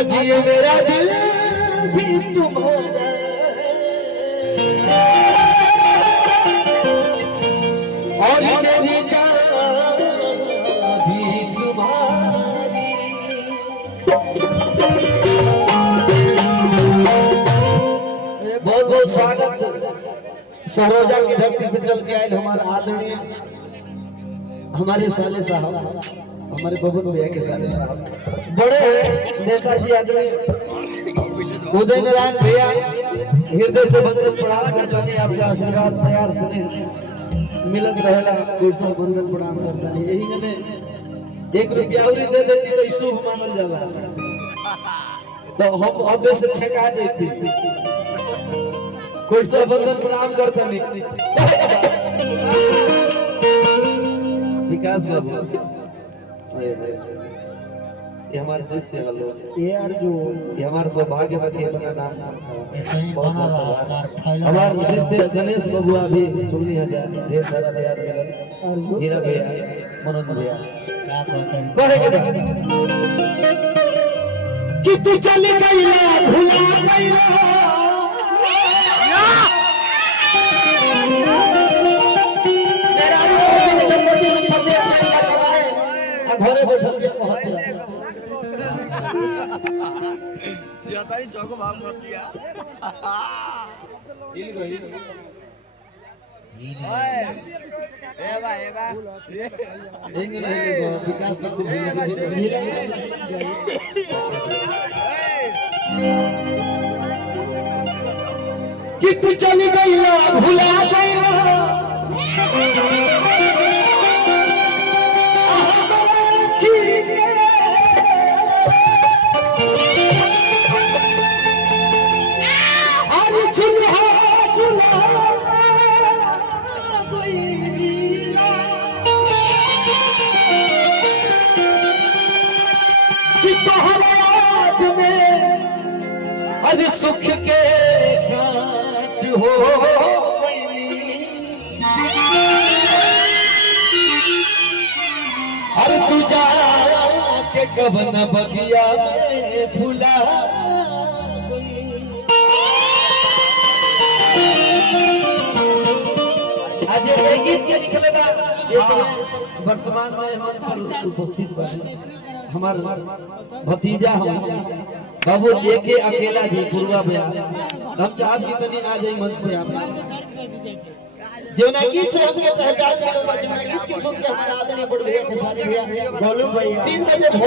आज ये मेरा दिल भी तुम्हारा और मेरी जान भी तुम्हारी। बहुत बहुत स्वागत सरोजा की धरती से चल के आए हमारे आदरणीय हमारे साले साहब, हमारे बबन भैया के साले साहब, बड़े नेताजी आदरणीय उदय नारायण भैया, हृदय से बंधन प्रणाम करता नहीं। आपका आशीर्वाद प्यार स्नेह मिलत रहेला, कुर्सा बंधन प्रणाम करता नहीं। यही मैंने 1 रुपया और दे देती तो शुभ मानल जाला, तो हम अबे से छका जेती। कुर्सा बंधन प्रणाम करता नहीं। विकास बाबू ये हमारे शिष्य हेलो ये अर्जुन, ये हमारा सौभाग्य है कि अपना नाम हमारे शिष्य गणेश बबुआ भी सुननी है जा ढेर सारा भैया मिलन, हीरा भैया, मनोज भैया कहे कि तू चल गईला भुला गईला मेरा प्रदेश में लगाए घरे बैठल के कहत तारी चौको भाग मत दिया हिल गई ए बा एंग नहीं विकास तक से हिल कि तू चली गईला भुला गईला अरे सुख के काट हो अरे तू जा के कब न बगिया में फुला आज ये गीत के लिखले बा ये समय वर्तमान में मंच पर उपस्थित बा हमार भतीजा हम बाबू एक ही अकेला जी पूर्वा भैया, हम चाहत की तनी आ जाई मंच पे आप जीवना गीत से हमके पहचान मिलल बा। जीवना गीत की सुन के हमारा आदरणीय बड़ भैया खुशारी भैया गोलू भैया 3 बजे